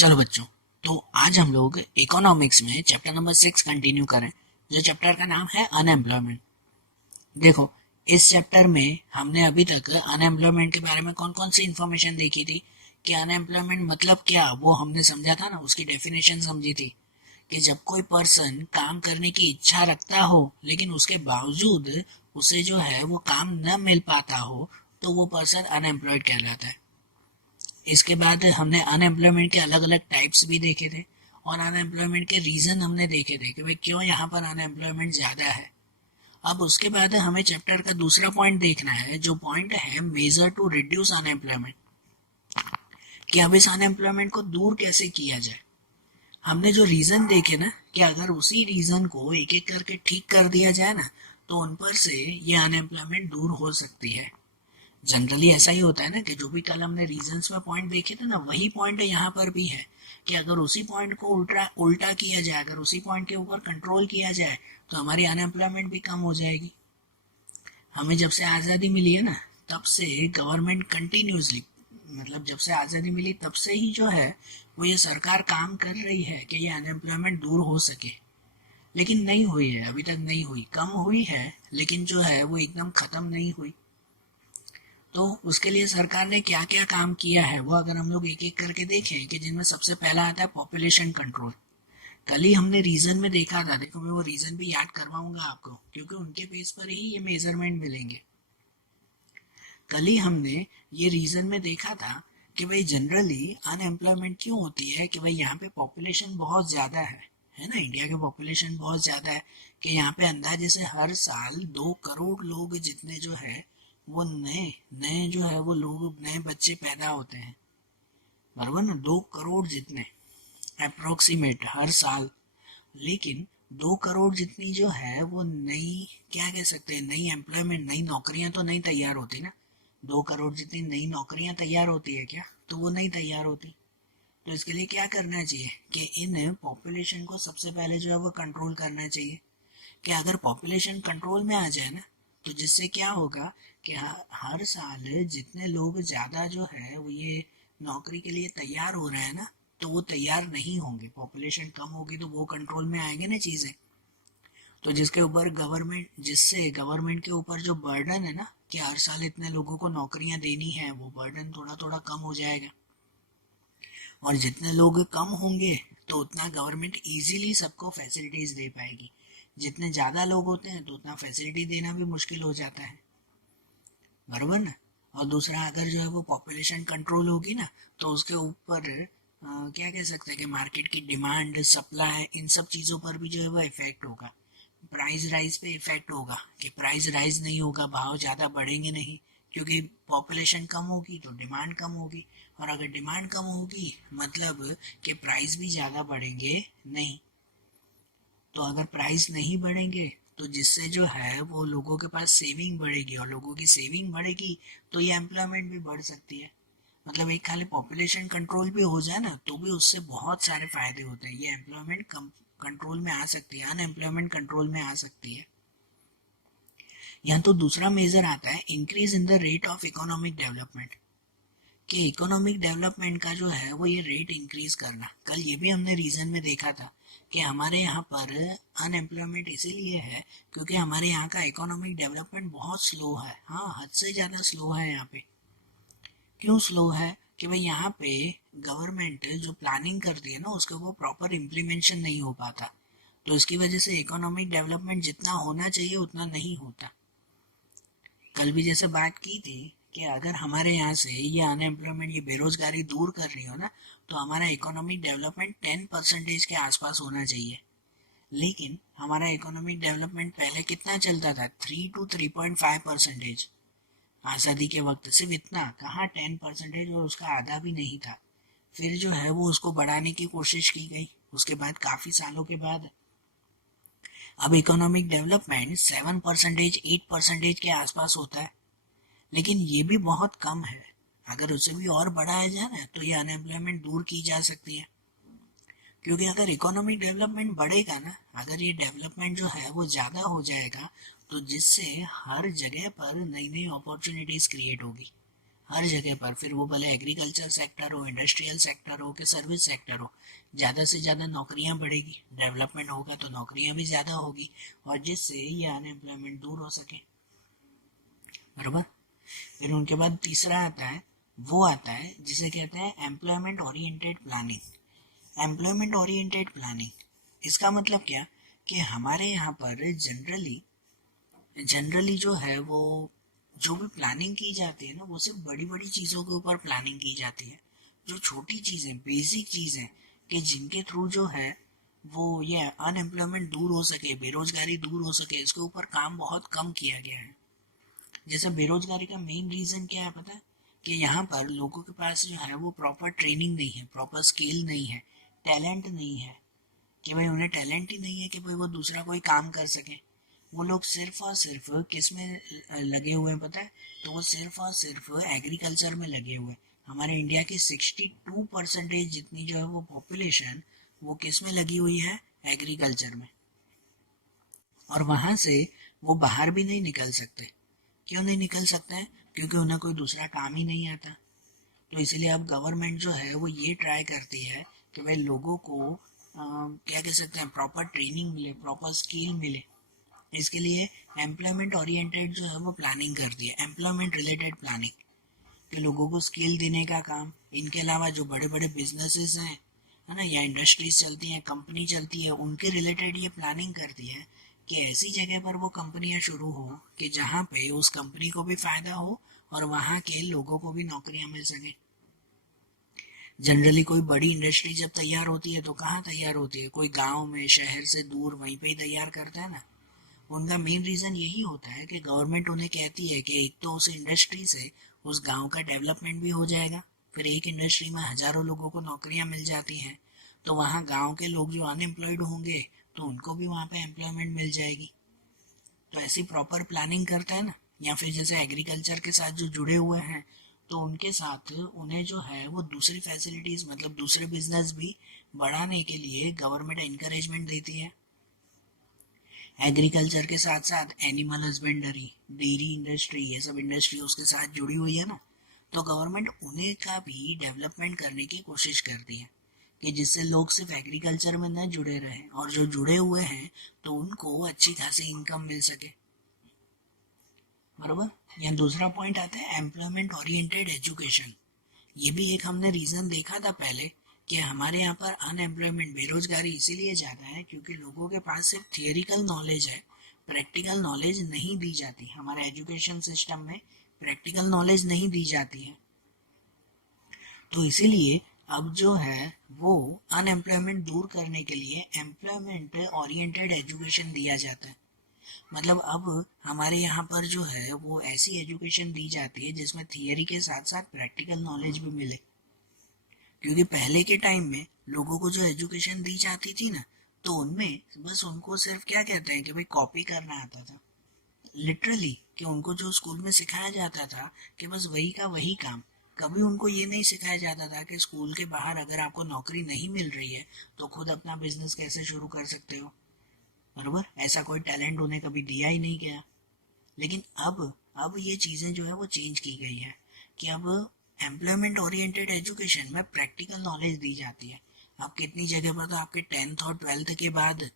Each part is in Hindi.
चलो बच्चों, तो आज हम लोग इकोनॉमिक्स में चैप्टर नंबर 6 कंटिन्यू करें, जो चैप्टर का नाम है अनएम्प्लॉयमेंट। देखो, इस चैप्टर में हमने अभी तक अनएम्प्लॉयमेंट के बारे में कौन कौन सी इंफॉर्मेशन देखी थी कि अनएम्प्लॉयमेंट मतलब क्या, वो हमने समझा था ना, उसकी डेफिनेशन समझी थी कि जब कोई पर्सन काम करने की इच्छा रखता हो लेकिन उसके बावजूद उसे जो है वो काम न मिल पाता हो, तो वो पर्सन अनएम्प्लॉयड कहलाता है। इसके बाद हमने अनएम्प्लॉयमेंट के अलग अलग टाइप्स भी देखे थे और अनएम्प्लॉयमेंट के रीजन हमने देखे थे कि भाई क्यों यहाँ पर अनएम्प्लॉयमेंट ज्यादा है। अब उसके बाद हमें चैप्टर का दूसरा पॉइंट देखना है, जो पॉइंट है मेजर टू रिड्यूस अनएम्प्लॉयमेंट, कि अब इस अनएम्प्लॉयमेंट को दूर कैसे किया जाए। हमने जो रीजन देखे ना, कि अगर उसी रीजन को एक एक करके ठीक कर दिया जाए ना, तो उन पर से ये अनएम्प्लॉयमेंट दूर हो सकती है। जनरली ऐसा ही होता है ना कि जो भी कल हमने रीजंस में पॉइंट देखे थे ना, वही पॉइंट यहाँ पर भी है कि अगर उसी पॉइंट को उल्टा उल्टा किया जाए, अगर उसी पॉइंट के ऊपर कंट्रोल किया जाए, तो हमारी अनएम्प्लॉयमेंट भी कम हो जाएगी। हमें जब से आज़ादी मिली है ना, तब से गवर्नमेंट कंटिन्यूसली, मतलब जब से आज़ादी मिली तब से ही जो है वो ये सरकार काम कर रही है कि ये अनएम्प्लॉयमेंट दूर हो सके। लेकिन नहीं हुई है, अभी तक नहीं हुई, कम हुई है, लेकिन जो है वो एकदम खत्म नहीं हुई। तो उसके लिए सरकार ने क्या क्या काम किया है वो अगर हम लोग एक एक करके देखें, कि जिनमें सबसे पहला आता है पॉपुलेशन कंट्रोल। कल ही हमने रीजन में देखा था, देखो मैं वो रीजन भी याद करवाऊंगा आपको, क्योंकि उनके बेस पर ही ये मेजरमेंट मिलेंगे। कल ही हमने ये रीजन में देखा था कि भाई जनरली अनएम्प्लॉयमेंट क्यों होती है, कि भाई यहाँ पे पॉपुलेशन बहुत ज़्यादा है ना, इंडिया की पॉपुलेशन बहुत ज़्यादा है, कि यहाँ पे अंदाजे से हर साल 2 करोड़ लोग जितने जो है वो नए नए जो है वो लोग, नए बच्चे पैदा होते हैं, बराबर ना, 2 करोड़ जितने अप्रोक्सीमेट हर साल। लेकिन 2 करोड़ जितनी जो है वो नई, क्या कह सकते हैं, नई एम्प्लॉयमेंट, नई नौकरियां तो नहीं तैयार होती ना। 2 करोड़ जितनी नई नौकरियां तैयार होती है क्या, तो वो नहीं तैयार होती। तो इसके लिए क्या करना चाहिए कि इन पॉपुलेशन को सबसे पहले जो है वो कंट्रोल करना चाहिए। कि अगर पॉपुलेशन कंट्रोल में आ जाए ना, तो जिससे क्या होगा कि हर साल जितने लोग ज़्यादा जो है वो ये नौकरी के लिए तैयार हो रहे हैं ना, तो वो तैयार नहीं होंगे। पॉपुलेशन कम होगी तो वो कंट्रोल में आएंगे ना चीज़ें, तो जिसके ऊपर गवर्नमेंट, जिससे गवर्नमेंट के ऊपर जो बर्डन है ना कि हर साल इतने लोगों को नौकरियां देनी है, वो बर्डन थोड़ा थोड़ा कम हो जाएगा। और जितने लोग कम होंगे तो उतना गवर्नमेंट इजीली सबको फैसिलिटीज दे पाएगी। जितने ज़्यादा लोग होते हैं तो उतना फैसिलिटी देना भी मुश्किल हो जाता है, बराबर ना। और दूसरा, अगर जो है वो पॉपुलेशन कंट्रोल होगी ना, तो उसके ऊपर क्या कह सकते हैं कि मार्केट की डिमांड, सप्लाई, इन सब चीज़ों पर भी जो है वो इफेक्ट होगा। प्राइस राइज पे इफेक्ट होगा कि प्राइस राइज नहीं होगा, भाव ज़्यादा बढ़ेंगे नहीं, क्योंकि पॉपुलेशन कम होगी तो डिमांड कम होगी। और अगर डिमांड कम होगी मतलब कि प्राइस भी ज़्यादा बढ़ेंगे नहीं। तो अगर प्राइस नहीं बढ़ेंगे तो जिससे जो है वो लोगों के पास सेविंग बढ़ेगी, और लोगों की सेविंग बढ़ेगी तो ये एम्प्लॉयमेंट भी बढ़ सकती है। मतलब एक खाली पॉपुलेशन कंट्रोल भी हो जाए ना, तो भी उससे बहुत सारे फायदे होते हैं। ये एम्प्लॉयमेंट कंट्रोल में आ सकती है, अनएम्प्लॉयमेंट कंट्रोल में आ सकती है। यहाँ तो दूसरा मेजर आता है increase in the rate of economic development, कि इकोनॉमिक डेवलपमेंट का जो है वो ये रेट इंक्रीज करना। कल ये भी हमने रीजन में देखा था कि हमारे यहाँ पर अनएम्प्लॉयमेंट इसीलिए है क्योंकि हमारे यहाँ का इकोनॉमिक डेवलपमेंट बहुत स्लो है। हाँ, हद से ज़्यादा स्लो है यहाँ पे। क्यों स्लो है, कि भाई यहाँ पे गवर्नमेंट जो प्लानिंग करती है ना, उसके वो प्रॉपर इम्प्लीमेंटेशन नहीं हो पाता। तो इसकी वजह से इकोनॉमिक डेवलपमेंट जितना होना चाहिए उतना नहीं होता। कल भी जैसे बात की थी कि अगर हमारे यहाँ से ये अनएम्प्लॉयमेंट, ये बेरोजगारी दूर कर रही हो ना, तो हमारा इकोनॉमिक डेवलपमेंट 10% के आसपास होना चाहिए। लेकिन हमारा इकोनॉमिक डेवलपमेंट पहले कितना चलता था, 3 to 3.5%। आज़ादी के वक्त सिर्फ इतना, कहाँ 10%, और उसका आधा भी नहीं था। फिर जो है वो उसको बढ़ाने की कोशिश की गई, उसके बाद काफ़ी सालों के बाद अब इकोनॉमिक डेवलपमेंट 7%, 8% के आसपास होता है। लेकिन ये भी बहुत कम है। अगर उसे भी और बढ़ाया जाए ना, तो ये अनएम्प्लॉयमेंट दूर की जा सकती है। क्योंकि अगर इकोनॉमिक डेवलपमेंट बढ़ेगा ना, अगर ये डेवलपमेंट जो है वो ज़्यादा हो जाएगा, तो जिससे हर जगह पर नई नई अपॉर्चुनिटीज़ क्रिएट होगी। हर जगह पर, फिर वो भले एग्रीकल्चर सेक्टर हो, इंडस्ट्रियल सेक्टर हो कि सर्विस सेक्टर हो, ज़्यादा से ज़्यादा नौकरियां बढ़ेगी, डेवलपमेंट होगा तो नौकरियां भी ज़्यादा होगी, और जिससे ये अनएम्प्लॉयमेंट दूर हो सके। बराबर। फिर उनके बाद तीसरा आता है, वो आता है जिसे कहते हैं employment oriented planning. Employment oriented planning इसका मतलब क्या कि हमारे यहाँ पर जनरली जो है वो जो भी प्लानिंग की जाती है ना, वो सिर्फ बड़ी बड़ी चीज़ों के ऊपर प्लानिंग की जाती है। जो छोटी चीज़ें, बेसिक चीज़ें कि जिनके थ्रू जो है वो ये अनएम्प्लॉयमेंट दूर हो सके, बेरोजगारी दूर हो सके, इसके ऊपर काम बहुत कम किया गया है। जैसे बेरोजगारी का मेन रीजन क्या है पता है, कि यहाँ पर लोगों के पास जो है वो प्रॉपर ट्रेनिंग नहीं है, प्रॉपर स्किल नहीं है, टैलेंट नहीं है, कि भाई उन्हें टैलेंट ही नहीं है कि भाई वो दूसरा कोई काम कर सके। वो लोग सिर्फ और सिर्फ किस में लगे हुए हैं पता है, तो वो सिर्फ और सिर्फ एग्रीकल्चर में लगे हुए हैं। हमारे इंडिया की 62% जितनी जो है वो पॉपुलेशन वो किस में लगी हुई है, एग्रीकल्चर में। और वहां से वो बाहर भी नहीं निकल सकते। क्यों नहीं निकल सकते हैं? क्योंकि उन्हें कोई दूसरा काम ही नहीं आता। तो इसलिए अब गवर्नमेंट जो है वो ये ट्राई करती है कि भाई लोगों को क्या कह सकते हैं, प्रॉपर ट्रेनिंग मिले, प्रॉपर स्किल मिले। इसके लिए एम्प्लॉयमेंट ओरिएंटेड जो है वो प्लानिंग करती है, एम्प्लॉयमेंट रिलेटेड प्लानिंग, कि लोगों को स्किल देने का काम। इनके अलावा जो बड़े बड़े बिजनेसेस हैं, है ना, या इंडस्ट्रीज चलती हैं, कंपनी चलती है, उनके रिलेटेड ये प्लानिंग करती है कि ऐसी जगह पर वो कंपनियां शुरू हो कि जहाँ पे उस कंपनी को भी फायदा हो और वहाँ के लोगों को भी नौकरियां मिल सके। जनरली कोई बड़ी इंडस्ट्री जब तैयार होती है तो कहाँ तैयार होती है, कोई गांव में, शहर से दूर, वहीं पे ही तैयार करता है ना। उनका मेन रीजन यही होता है कि गवर्नमेंट उन्हें कहती है कि एक तो उस इंडस्ट्री से उस गांव का डेवलपमेंट भी हो जाएगा, फिर एक इंडस्ट्री में हजारों लोगों को नौकरियां मिल जाती हैं, तो वहाँ गांव के लोग जो अनएम्प्लॉयड होंगे तो उनको भी वहाँ पे एम्प्लॉयमेंट मिल जाएगी। तो ऐसी प्रॉपर प्लानिंग करता है ना। या फिर जैसे एग्रीकल्चर के साथ जो जुड़े हुए हैं तो उनके साथ उन्हें जो है वो दूसरी फैसिलिटीज, मतलब दूसरे बिजनेस भी बढ़ाने के लिए गवर्नमेंट एनकरेजमेंट देती है। एग्रीकल्चर के साथ साथ एनिमल हस्बेंडरी, डेयरी इंडस्ट्री, ये सब इंडस्ट्री उसके साथ जुड़ी हुई है ना, तो गवर्नमेंट उन्हें का भी डेवलपमेंट करने की कोशिश करती है कि जिससे लोग सिर्फ एग्रीकल्चर में न जुड़े रहें, और जो जुड़े हुए हैं तो उनको अच्छी खासी इनकम मिल सके। बरोबर। यहाँ दूसरा पॉइंट आता है एम्प्लॉयमेंट ओरिएंटेड एजुकेशन। ये भी एक हमने रीजन देखा था पहले कि हमारे यहाँ पर अनएम्प्लॉयमेंट, बेरोजगारी इसीलिए ज़्यादा है क्योंकि लोगों के पास सिर्फ थियोरिकल नॉलेज है, प्रैक्टिकल नॉलेज नहीं दी जाती। हमारे एजुकेशन सिस्टम में प्रैक्टिकल नॉलेज नहीं दी जाती है। तो इसीलिए अब जो है वो अनएम्प्लॉयमेंट दूर करने के लिए एम्प्लॉयमेंट ओरिएंटेड एजुकेशन दिया जाता है। मतलब अब हमारे यहाँ पर जो है वो ऐसी एजुकेशन दी जाती है जिसमें थियरी के साथ साथ प्रैक्टिकल नॉलेज भी मिले। क्योंकि पहले के टाइम में लोगों को जो एजुकेशन दी जाती थी ना, तो उनमें बस उनको सिर्फ क्या कहते हैं कि भाई कॉपी करना आता था, लिटरली, कि उनको जो स्कूल में सिखाया जाता था कि बस वही का वही काम। कभी उनको ये नहीं सिखाया जाता था कि स्कूल के बाहर अगर आपको नौकरी नहीं मिल रही है तो खुद अपना बिजनेस कैसे शुरू कर सकते हो। बरोबर। ऐसा कोई टैलेंट उन्हें कभी दिया ही नहीं गया। लेकिन अब ये चीज़ें जो है वो चेंज की गई है कि अब एम्प्लॉयमेंट ओरिएंटेड एजुकेशन में प्रैक्टिकल नॉलेज दी जाती है। आप कितनी जगह पर तो आपके 10th और 12th के बाद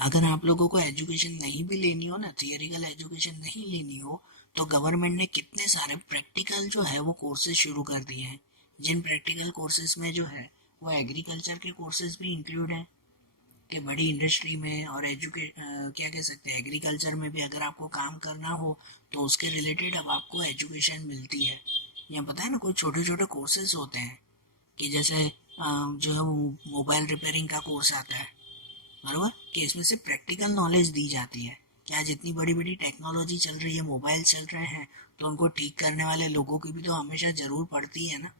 अगर आप लोगों को एजुकेशन नहीं भी लेनी हो ना, थियोरिकल एजुकेशन नहीं लेनी हो, तो गवर्नमेंट ने कितने सारे प्रैक्टिकल जो है वो कोर्सेज शुरू कर दिए हैं, जिन प्रैक्टिकल कोर्सेज में जो है वो एग्रीकल्चर के कोर्सेज भी इंक्लूड हैं कि बड़ी इंडस्ट्री में और क्या कह सकते हैं, एग्रीकल्चर में भी अगर आपको काम करना हो तो उसके रिलेटेड अब आपको एजुकेशन मिलती है। या पता है ना, कोई छोटे छोटे कोर्सेज होते हैं कि जैसे जो है वो मोबाइल रिपेयरिंग का कोर्स आता है, बराबर, कि इसमें से प्रैक्टिकल नॉलेज दी जाती है कि आज इतनी बड़ी बड़ी टेक्नोलॉजी चल रही है, मोबाइल चल रहे हैं, तो उनको ठीक करने वाले लोगों की भी तो हमेशा ज़रूर पड़ती है ना।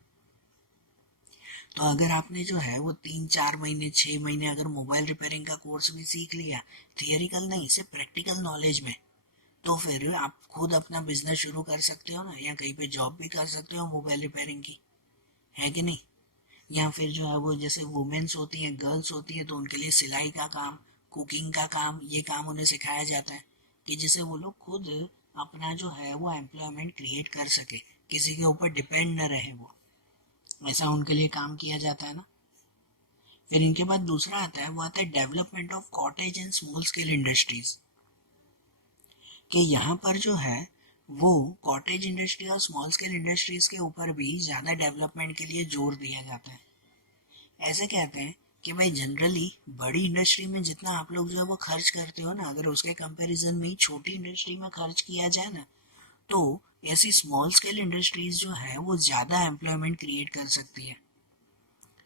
तो अगर आपने जो है वो 3-4 महीने 6 महीने अगर मोबाइल रिपेयरिंग का कोर्स भी सीख लिया, थियोरिकल नहीं, सिर्फ प्रैक्टिकल नॉलेज में, तो फिर आप खुद अपना बिजनेस शुरू कर सकते हो ना, या कहीं पे जॉब भी कर सकते हो मोबाइल रिपेयरिंग की, है कि नहीं। या फिर जो है वो जैसे वुमेन्स होती हैं, गर्ल्स होती हैं, तो उनके लिए सिलाई का काम, कुकिंग का काम, ये काम उन्हें सिखाया जाता है कि जिससे वो लोग खुद अपना जो है वो एम्प्लॉयमेंट क्रिएट कर सके, किसी के ऊपर डिपेंड न रहे वो, ऐसा उनके लिए काम किया जाता है ना। फिर इनके बाद दूसरा आता है, वो आता है development of cottage and small scale industries, कि यहाँ पर जो है वो कॉटेज इंडस्ट्री और स्मॉल स्केल इंडस्ट्रीज के ऊपर भी ज़्यादा डेवलपमेंट के लिए जोर दिया जाता है। ऐसे कहते हैं कि भाई जनरली बड़ी इंडस्ट्री में जितना आप लोग जो है वो खर्च करते हो ना, अगर उसके कंपैरिजन में छोटी इंडस्ट्री में खर्च किया जाए ना, तो ऐसी स्मॉल स्केल इंडस्ट्रीज जो है वो ज़्यादा एम्प्लॉयमेंट क्रिएट कर सकती है।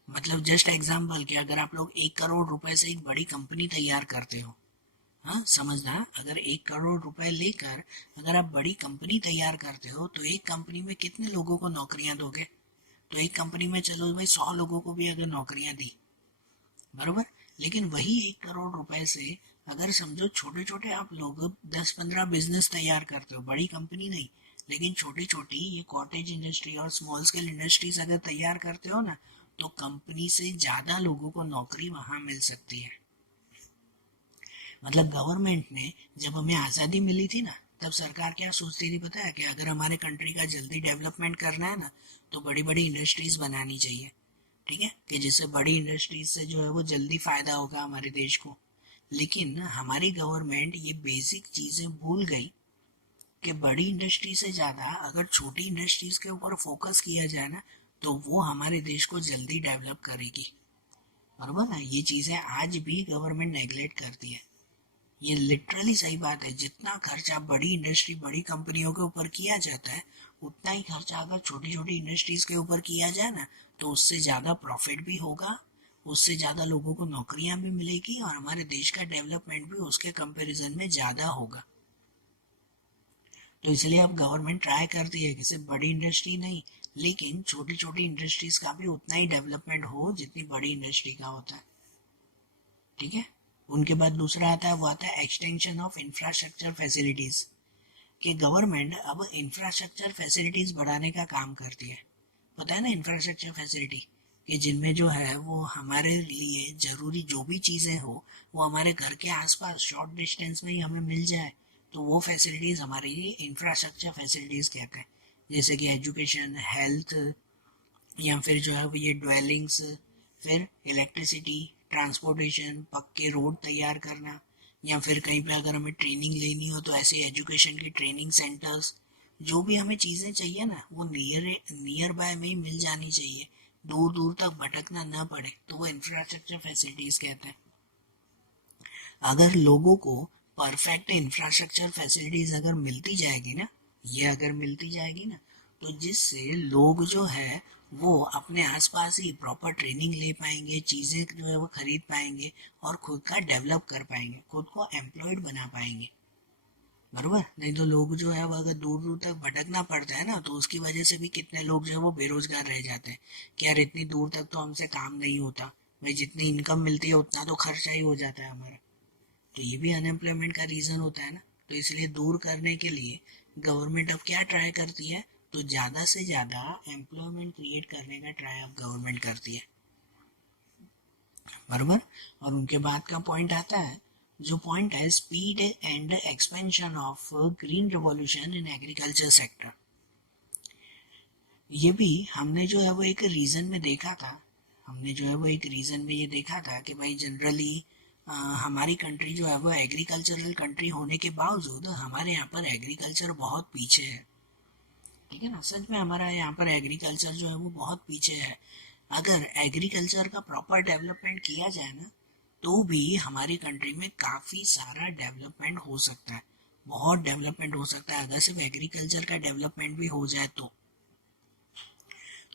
मतलब जस्ट एग्जाम्पल कि अगर आप लोग 1 करोड़ रुपए से एक बड़ी कंपनी तैयार करते हो, हाँ समझना, अगर 1 करोड़ रुपए लेकर अगर आप बड़ी कंपनी तैयार करते हो तो एक कंपनी में कितने लोगों को नौकरियां दोगे? तो एक कंपनी में चलो भाई 100 लोगों को भी अगर नौकरियां दी, बरोबर, लेकिन वही 1 करोड़ रुपए से अगर समझो छोटे छोटे आप लोग 10-15 बिजनेस तैयार करते हो, बड़ी कंपनी नहीं लेकिन छोटी छोटी ये कॉटेज इंडस्ट्री और स्मॉल स्केल इंडस्ट्रीज अगर तैयार करते हो ना, तो कंपनी से ज्यादा लोगों को नौकरी वहां मिल सकती है। मतलब गवर्नमेंट ने जब हमें आज़ादी मिली थी ना, तब सरकार क्या सोचती थी पता है, कि अगर हमारे कंट्री का जल्दी डेवलपमेंट करना है ना, तो बड़ी बड़ी इंडस्ट्रीज बनानी चाहिए, ठीक है, कि जिससे बड़ी इंडस्ट्रीज से जो है वो जल्दी फायदा होगा हमारे देश को। लेकिन हमारी गवर्नमेंट ये बेसिक चीजें भूल गई कि बड़ी इंडस्ट्री से ज्यादा अगर छोटी इंडस्ट्रीज के ऊपर फोकस किया जाए ना, तो वो हमारे देश को जल्दी डेवलप करेगी। बराबर ना, ये चीजें आज भी गवर्नमेंट नेग्लेक्ट करती है। ये लिटरली सही बात है, जितना खर्चा बड़ी इंडस्ट्री बड़ी कंपनियों के ऊपर किया जाता है, उतना ही खर्चा अगर छोटी छोटी इंडस्ट्रीज के ऊपर किया जाए ना, तो उससे ज़्यादा प्रॉफिट भी होगा, उससे ज़्यादा लोगों को नौकरियां भी मिलेगी और हमारे देश का डेवलपमेंट भी उसके कंपैरिजन में ज़्यादा होगा। तो इसलिए अब गवर्नमेंट ट्राई करती है कि सिर्फ बड़ी इंडस्ट्री नहीं, लेकिन छोटी छोटी इंडस्ट्रीज का भी उतना ही डेवलपमेंट हो जितनी बड़ी इंडस्ट्री का होता है, ठीक है। उनके बाद दूसरा आता है, वो आता है एक्सटेंशन ऑफ इंफ्रास्ट्रक्चर फैसिलिटीज, कि गवर्नमेंट अब इंफ्रास्ट्रक्चर फैसिलिटीज बढ़ाने का काम करती है। पता है ना इंफ्रास्ट्रक्चर फैसिलिटी, कि जिनमें जो है वो हमारे लिए जरूरी जो भी चीज़ें हो वो हमारे घर के आसपास शॉर्ट डिस्टेंस में ही हमें मिल जाए, तो वो फैसिलिटीज हमारे लिए इंफ्रास्ट्रक्चर फैसिलिटीज कहते हैं। जैसे कि एजुकेशन, हेल्थ, या फिर जो है वो ये ड्वेलिंग्स, फिर इलेक्ट्रिसिटी, ट्रांसपोर्टेशन, पक्के रोड तैयार करना, या फिर कहीं पे अगर हमें ट्रेनिंग लेनी हो तो ऐसे एजुकेशन की ट्रेनिंग सेंटर्स, जो भी हमें चीज़ें चाहिए ना वो नियर बाय में ही मिल जानी चाहिए, दूर दूर तक भटकना ना पड़े, तो वो इंफ्रास्ट्रक्चर फैसिलिटीज कहते हैं। अगर लोगों को परफेक्ट इंफ्रास्ट्रक्चर फैसिलिटीज अगर मिलती जाएगी ना, ये अगर मिलती जाएगी ना, तो जिससे लोग जो है वो अपने आसपास ही प्रॉपर ट्रेनिंग ले पाएंगे, चीज़ें जो है वो खरीद पाएंगे और खुद का डेवलप कर पाएंगे, खुद को एम्प्लॉयड बना पाएंगे। बरोबर, नहीं तो लोग जो है वो अगर दूर दूर तक भटकना पड़ता है ना, तो उसकी वजह से भी कितने लोग जो है वो बेरोजगार रह जाते हैं कि यार इतनी दूर तक तो हमसे काम नहीं होता, भाई जितनी इनकम मिलती है उतना तो खर्चा ही हो जाता है हमारा, तो ये भी अनएम्प्लॉयमेंट का रीज़न होता है ना। तो इसलिए दूर करने के लिए गवर्नमेंट अब क्या ट्राई करती है, तो ज़्यादा से ज़्यादा एम्प्लॉयमेंट क्रिएट करने का ट्राई अब गवर्नमेंट करती है, बराबर। और उनके बाद का पॉइंट आता है, जो पॉइंट है speed and expansion of green revolution in agriculture sector. ये भी हमने जो है वो एक रीज़न में देखा था, हमने जो है वो एक रीज़न में ये देखा था कि भाई जनरली हमारी कंट्री जो है वो एग्रीकल्चरल कंट्री होने के बावजूद हमारे यहाँ पर एग्रीकल्चर बहुत पीछे है, ठीक है ना, सच में हमारा यहाँ पर एग्रीकल्चर जो है वो बहुत पीछे है। अगर एग्रीकल्चर का प्रॉपर डेवलपमेंट किया जाए ना, तो भी हमारी कंट्री में काफ़ी सारा डेवलपमेंट हो सकता है, बहुत डेवलपमेंट हो सकता है, अगर सिर्फ एग्रीकल्चर का डेवलपमेंट भी हो जाए तो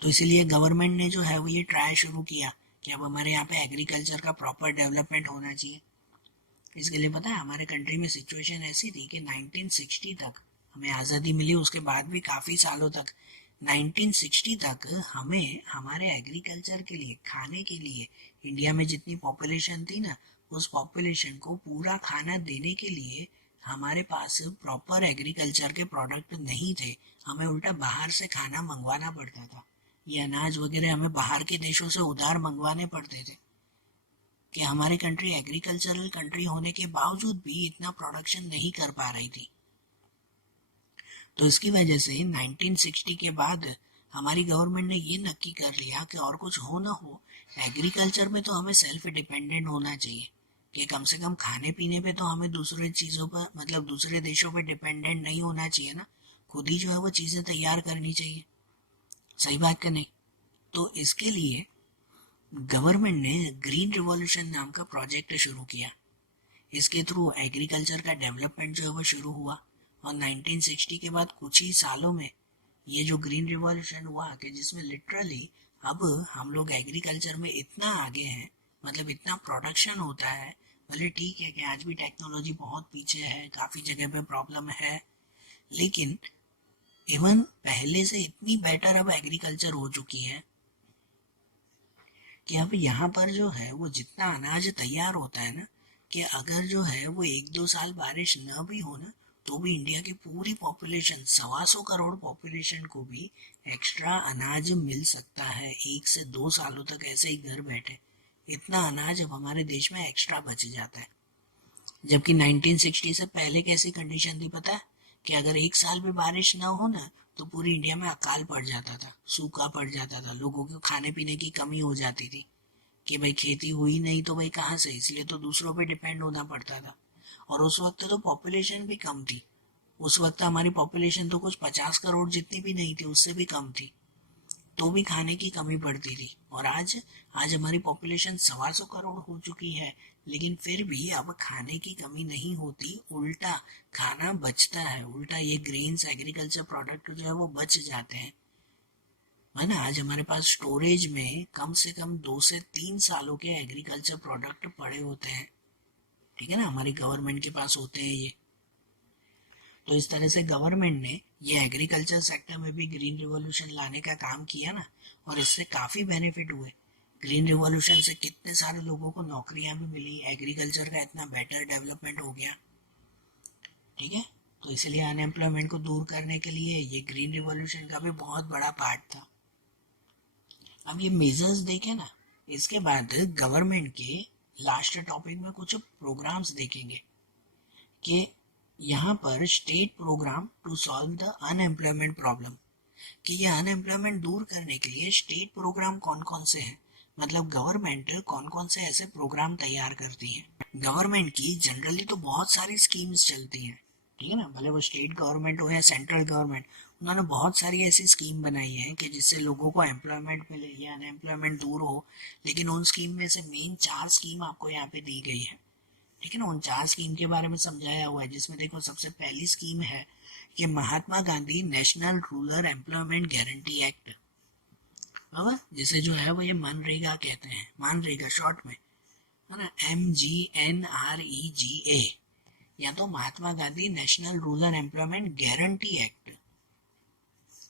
इसीलिए गवर्नमेंट ने जो है वो ये ट्राई शुरू किया कि अब हमारे यहाँ पे एग्रीकल्चर का प्रॉपर डेवलपमेंट होना चाहिए। इसके लिए पता है हमारे कंट्री में सिचुएशन ऐसी थी कि 1960 तक, हमें आज़ादी मिली उसके बाद भी काफ़ी सालों तक, 1960 तक हमें हमारे एग्रीकल्चर के लिए, खाने के लिए, इंडिया में जितनी पॉपुलेशन थी ना, उस पॉपुलेशन को पूरा खाना देने के लिए हमारे पास प्रॉपर एग्रीकल्चर के प्रोडक्ट नहीं थे, हमें उल्टा बाहर से खाना मंगवाना पड़ता था, ये अनाज वगैरह हमें बाहर के देशों से उधार मंगवाने पड़ते थे, कि हमारी कंट्री एग्रीकल्चरल कंट्री होने के बावजूद भी इतना प्रोडक्शन नहीं कर पा रही थी। तो इसकी वजह से 1960 के बाद हमारी गवर्नमेंट ने ये नक्की कर लिया कि और कुछ हो ना हो, एग्रीकल्चर में तो हमें सेल्फ डिपेंडेंट होना चाहिए, कि कम से कम खाने पीने पे तो हमें दूसरे चीज़ों पर मतलब दूसरे देशों पर डिपेंडेंट नहीं होना चाहिए ना, खुद ही जो है वो चीज़ें तैयार करनी चाहिए। सही बात का नहीं? तो इसके लिए गवर्नमेंट ने ग्रीन रिवॉल्यूशन नाम का प्रोजेक्ट शुरू किया। इसके थ्रू एग्रीकल्चर का डेवलपमेंट जो है वो शुरू हुआ, और 1960 के बाद कुछ ही सालों में ये जो ग्रीन रिवॉल्यूशन हुआ कि जिसमें लिटरली अब हम लोग एग्रीकल्चर में इतना आगे हैं, मतलब इतना प्रोडक्शन होता है। भले ठीक है कि आज भी टेक्नोलॉजी बहुत पीछे है, काफ़ी जगह पे प्रॉब्लम है, लेकिन इवन पहले से इतनी बेटर अब एग्रीकल्चर हो चुकी है कि अब यहाँ पर जो है वो जितना अनाज तैयार होता है ना, कि अगर जो है वो 1-2 साल बारिश न भी हो ना, तो भी इंडिया की पूरी पॉपुलेशन 125 करोड़ पॉपुलेशन को भी एक्स्ट्रा अनाज मिल सकता है 1 से 2 सालों तक ऐसे ही घर बैठे। इतना अनाज अब हमारे देश में एक्स्ट्रा बच जाता है। जबकि 1960 से पहले कैसी कंडीशन थी पता है? कि अगर 1 साल भी बारिश ना हो ना, तो पूरी इंडिया में अकाल पड़ जाता था, सूखा पड़ जाता था, लोगों को खाने पीने की कमी हो जाती थी, कि भाई खेती हुई नहीं तो भाई कहाँ से, इसलिए तो दूसरों पे डिपेंड होना पड़ता था। और उस वक्त तो पॉपुलेशन भी कम थी, उस वक्त हमारी पॉपुलेशन तो कुछ 50 करोड़ जितनी भी नहीं थी, उससे भी कम थी, तो भी खाने की कमी पड़ती थी। और आज आज हमारी पॉपुलेशन 125 करोड़ हो चुकी है, लेकिन फिर भी अब खाने की कमी नहीं होती, उल्टा खाना बचता है, उल्टा ये ग्रेन्स एग्रीकल्चर प्रोडक्ट जो है वो बच जाते हैं, है ना। आज हमारे पास स्टोरेज में कम से कम 2 से 3 सालों के एग्रीकल्चर प्रोडक्ट पड़े होते हैं, ठीक है ना, हमारी गवर्नमेंट के पास होते हैं ये। तो इस तरह से गवर्नमेंट ने ये एग्रीकल्चर सेक्टर में भी ग्रीन रिवॉल्यूशन लाने का काम किया ना, और इससे काफ़ी बेनिफिट हुए। ग्रीन रिवॉल्यूशन से कितने सारे लोगों को नौकरियां भी मिली, एग्रीकल्चर का इतना बेटर डेवलपमेंट हो गया, ठीक है। तो इसलिए अनएम्प्लॉयमेंट को दूर करने के लिए ये ग्रीन रिवॉल्यूशन का भी बहुत बड़ा पार्ट था। अब ये मेजर्स देखें ना, इसके बाद गवर्नमेंट के लास्ट टॉपिक में कुछ प्रोग्राम्स देखेंगे कि यहाँ पर state programme to solve the unemployment problem, कि ये अनएम्प्लॉयमेंट दूर करने के लिए स्टेट प्रोग्राम कौन कौन से हैं, मतलब गवर्नमेंट कौन कौन से ऐसे प्रोग्राम तैयार करती है। गवर्नमेंट की जनरली तो बहुत सारी स्कीम्स चलती हैं, ठीक है ना, भले वो स्टेट गवर्नमेंट हो या सेंट्रल गवर्नमेंट, उन्होंने बहुत सारी ऐसी स्कीम बनाई है कि जिससे लोगों को एम्प्लॉयमेंट मिले या अनएम्प्लॉयमेंट दूर हो। लेकिन उन स्कीम में से मेन 4 स्कीम आपको यहाँ पे दी गई है, ठीक है ना। उन 4 स्कीम के बारे में समझाया हुआ है, जिसमें देखो सबसे पहली स्कीम है कि Mahatma Gandhi National Rural Employment Guarantee Act, जिसे जो है वो ये मनरेगा कहते हैं, मनरेगा शॉर्ट में, है ना, MGNREGA, या तो Mahatma Gandhi National Rural Employment Guarantee Act.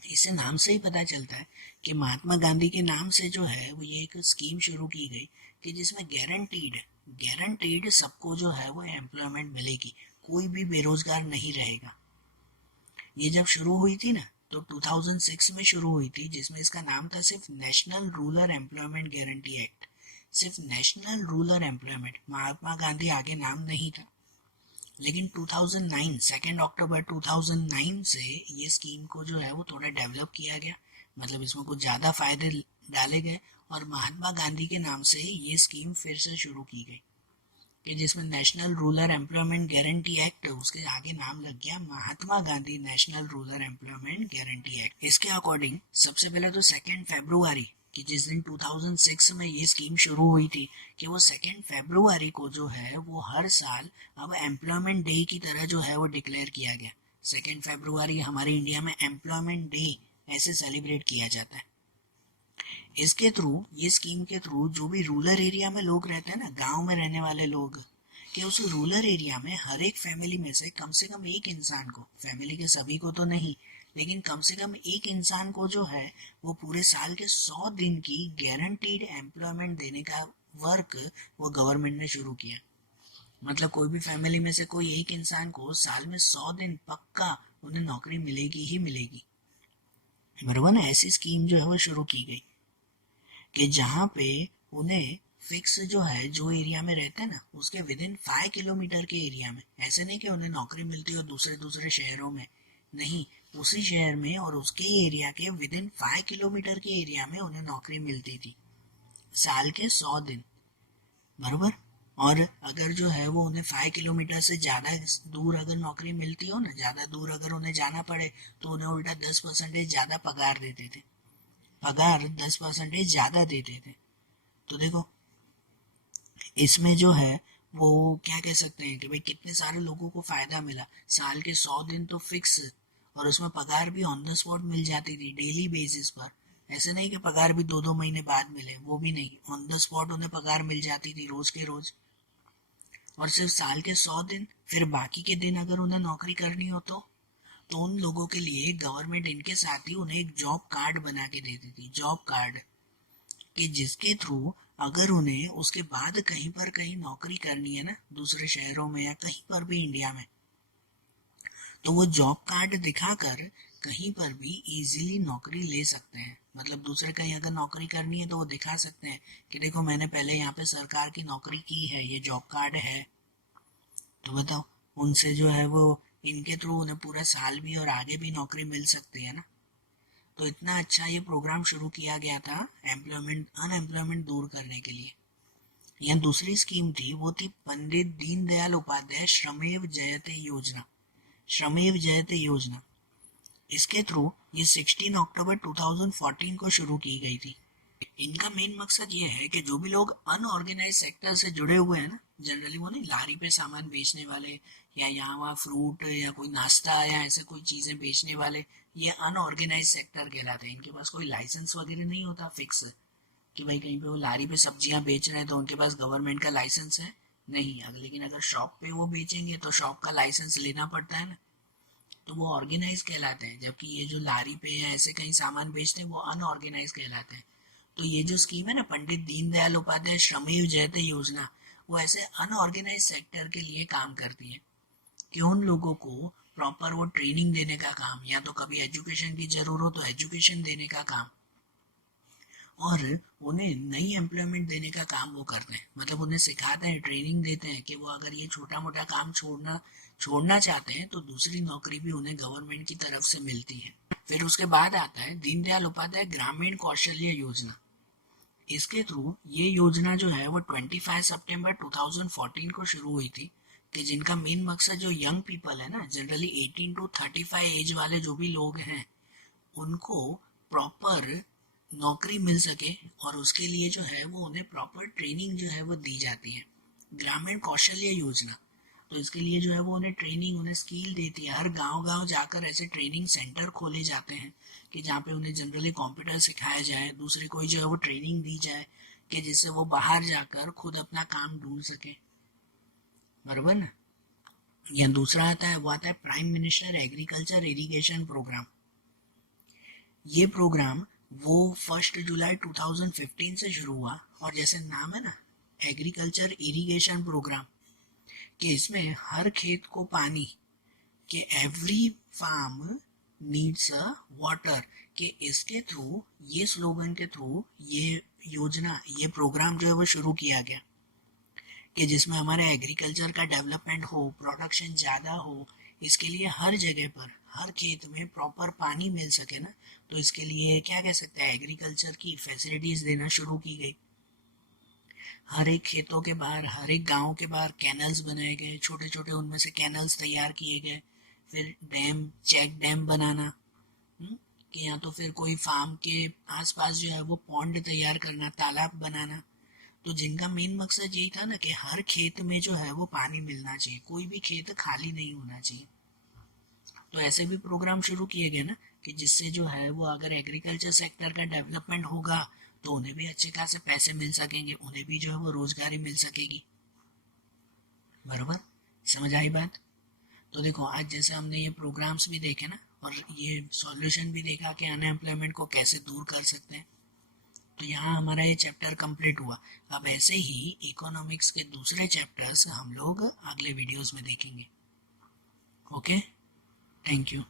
इसे नाम से ही पता चलता है कि महात्मा गांधी के नाम से जो है वो ये एक स्कीम शुरू की गई कि जिसमें गारंटीड सबको जो है वो एम्प्लॉयमेंट मिलेगी, कोई भी बेरोजगार नहीं रहेगा। ये जब शुरू हुई थी ना, तो 2006 में शुरू हुई थी, जिसमें इसका नाम था सिर्फ national Rural Employment Guarantee act, सिर्फ national Rural employment, Mahatma Gandhi आगे नाम नहीं था। लेकिन 2009 2 अक्टूबर 2009 से ये स्कीम को जो है वो थोड़ा डेवलप किया गया, मतलब इसमें कुछ ज़्यादा फायदे डाले गए, और महात्मा गांधी के नाम से ये स्कीम फिर से शुरू की गई, कि जिसमें National Rural Employment Guarantee Act, उसके आगे नाम लग गया Mahatma Gandhi National Rural Employment Guarantee Act. इसके अकॉर्डिंग सबसे पहले तो 2 फरवरी कि जिस दिन 2006 में ये स्कीम शुरू हुई थी, कि वो 2 फरवरी को जो है वो हर साल अब एम्प्लॉयमेंट डे की तरह जो है वो डिक्लेयर किया गया। 2 फरवरी हमारे इंडिया में एम्प्लॉयमेंट डे ऐसे सेलिब्रेट किया जाता है। इसके थ्रू, ये स्कीम के थ्रू, जो भी रूरल एरिया में लोग रहते हैं ना, गांव में रहने वाले लोग, कि उस रूरल एरिया में हर एक फैमिली में से कम एक इंसान को, फैमिली के सभी को तो नहीं, लेकिन कम से कम एक इंसान को जो है वो पूरे साल के 100 दिन की गारंटीड एम्प्लॉयमेंट देने का वर्क वो गवर्नमेंट ने शुरू किया। मतलब कोई भी फैमिली में से कोई एक इंसान को साल में 100 दिन पक्का उन्हें नौकरी मिलेगी ही मिलेगी, बराबर ना। ऐसी स्कीम जो है वो शुरू की गई कि जहाँ पे उन्हें फिक्स जो है, जो एरिया में रहते हैं ना, उसके विद इन 5 किलोमीटर के एरिया में, ऐसे नहीं कि उन्हें नौकरी मिलती है दूसरे शहरों में, नहीं, उसी शहर में और उसके एरिया के विद इन 5 किलोमीटर के एरिया में उन्हें नौकरी मिलती थी साल के 100 दिन, बराबर। और अगर जो है वो उन्हें 5 किलोमीटर से ज़्यादा दूर अगर नौकरी मिलती हो ना, ज़्यादा दूर अगर उन्हें जाना पड़े तो उन्हें उल्टा 10% ज़्यादा पगार देते थे, पगार 10% ज़्यादा देते थे। तो देखो इसमें जो है वो क्या कह सकते हैं कि भाई कितने सारे लोगों को फायदा मिला। साल के 100 दिन तो फिक्स, और उसमें पगार भी ऑन द स्पॉट मिल जाती थी डेली बेसिस पर। ऐसे नहीं कि पगार भी 2-2 महीने बाद मिले, वो भी नहीं, ऑन द स्पॉट उन्हें पगार मिल जाती थी रोज के रोज। और सिर्फ साल के 100 दिन, फिर बाकी के दिन अगर उन्हें नौकरी करनी हो तो उन लोगों के लिए गवर्नमेंट इनके साथ ही उन्हें एक जॉब कार्ड बना के देती थी, जॉब कार्ड, कि जिसके थ्रू अगर उन्हें उसके बाद कहीं पर कहीं नौकरी करनी है ना, दूसरे शहरों में या कहीं पर भी इंडिया में, तो वो जॉब कार्ड दिखाकर कहीं पर भी इजीली नौकरी ले सकते हैं। मतलब दूसरे कहीं अगर नौकरी करनी है तो वो दिखा सकते हैं कि देखो मैंने पहले यहाँ पे सरकार की नौकरी की है, ये जॉब कार्ड है। तो बताओ उनसे जो है वो इनके थ्रू उन्हें पूरा साल भी और आगे भी नौकरी मिल सकती है ना। तो इतना अच्छा ये प्रोग्राम शुरू किया गया था एम्प्लॉयमेंट अनएम्प्लॉयमेंट दूर करने के लिए। यहाँ दूसरी स्कीम थी, वो थी पंडित दीनदयाल उपाध्याय श्रमेव जयते योजना, श्रमेव जयते योजना। इसके थ्रू ये 16 अक्टूबर 2014 को शुरू की गई थी। इनका मेन मकसद ये है कि जो भी लोग अनऑर्गेनाइज सेक्टर से जुड़े हुए हैं ना, जनरली वो नहीं लारी पे सामान बेचने वाले या यहाँ वहाँ फ्रूट या कोई नाश्ता या ऐसे कोई चीजें बेचने वाले, ये अनऑर्गेनाइज सेक्टर कहलाते हैं। इनके पास कोई लाइसेंस वगैरह नहीं होता फिक्स कि भाई कहीं पे वो लारी पे सब्जियां बेच रहे हैं तो उनके पास गवर्नमेंट का लाइसेंस है, नहीं। अगर लेकिन अगर शॉप पे वो बेचेंगे तो शॉप का लाइसेंस लेना पड़ता है ना, तो वो ऑर्गेनाइज कहलाते हैं। जबकि ये जो लारी पे या ऐसे कहीं सामान बेचते हैं वो अनऑर्गेनाइज कहलाते हैं। तो ये जो स्कीम है ना पंडित दीनदयाल उपाध्याय श्रमेव जयते योजना, वो ऐसे अनऑर्गेनाइज सेक्टर के लिए काम करती है कि उन लोगों को प्रॉपर वो ट्रेनिंग देने का काम, या तो कभी एजुकेशन की जरूरत हो तो एजुकेशन देने का काम, और उन्हें नई एम्प्लॉयमेंट देने का काम वो करते हैं। मतलब उन्हें सिखाते हैं, ट्रेनिंग देते हैं कि वो अगर ये छोटा मोटा काम छोड़ना चाहते हैं तो दूसरी नौकरी भी उन्हें गवर्नमेंट की तरफ से मिलती है। फिर उसके बाद आता है दीनदयाल उपाध्याय ग्रामीण कौशल्य योजना। इसके थ्रू ये योजना जो है वो 25 सितंबर 2014 को शुरू हुई थी, कि जिनका मेन मकसद जो यंग पीपल है ना, जनरली 18 टू 35 एज वाले जो भी लोग हैं, उनको प्रॉपर नौकरी मिल सके और उसके लिए जो है वो उन्हें प्रॉपर ट्रेनिंग जो है वो दी जाती है, ग्रामीण कौशल्य योजना। तो इसके लिए जो है वो उन्हें ट्रेनिंग, उन्हें स्किल देती है। हर गांव-गांव जाकर ऐसे ट्रेनिंग सेंटर खोले जाते हैं कि जहाँ पे उन्हें जनरली कंप्यूटर सिखाया जाए, दूसरी कोई जो है वो ट्रेनिंग दी जाए कि जिससे वो बाहर जाकर खुद अपना काम ढूंढ सके, बराबर ना। या दूसरा आता है, वो आता है prime minister agriculture irrigation programme. ये प्रोग्राम वो 1 जुलाई 2015 से शुरू हुआ, और जैसे नाम है ना एग्रीकल्चर इरिगेशन प्रोग्राम, कि इसमें हर खेत को पानी, कि every farm needs a water, कि इसके थ्रू, ये स्लोगन के थ्रू ये योजना, ये प्रोग्राम जो है वो शुरू किया गया कि जिसमें हमारे एग्रीकल्चर का डेवलपमेंट हो, प्रोडक्शन ज़्यादा हो। इसके लिए हर जगह पर, हर खेत में प्रॉपर पानी मिल सके ना, तो इसके लिए क्या कह सकते हैं, एग्रीकल्चर की फैसिलिटीज देना शुरू की गई। हर एक खेतों के बाहर, हर एक गांव के बाहर कैनल्स बनाए गए, छोटे छोटे उनमें से कैनल्स तैयार किए गए। फिर डैम, चेक डैम बनाना, कि या तो फिर कोई फार्म के आसपास जो है वो पॉन्ड तैयार करना, तालाब बनाना। तो जिनका मेन मकसद यही था ना कि हर खेत में जो है वो पानी मिलना चाहिए, कोई भी खेत खाली नहीं होना चाहिए। तो ऐसे भी प्रोग्राम शुरू किए गए ना, कि जिससे जो है वो अगर एग्रीकल्चर सेक्टर का डेवलपमेंट होगा तो उन्हें भी अच्छे खासे पैसे मिल सकेंगे, उन्हें भी जो है वो रोजगारी मिल सकेगी, बराबर। समझ आई बात। तो देखो आज जैसे हमने ये प्रोग्राम्स भी देखे ना, और ये सॉल्यूशन भी देखा कि अनएम्प्लॉयमेंट को कैसे दूर कर सकते हैं। तो यहाँ हमारा ये चैप्टर कंप्लीट हुआ। अब ऐसे ही इकोनॉमिक्स के दूसरे चैप्टर्स हम लोग अगले वीडियोस में देखेंगे। Okay, thank you.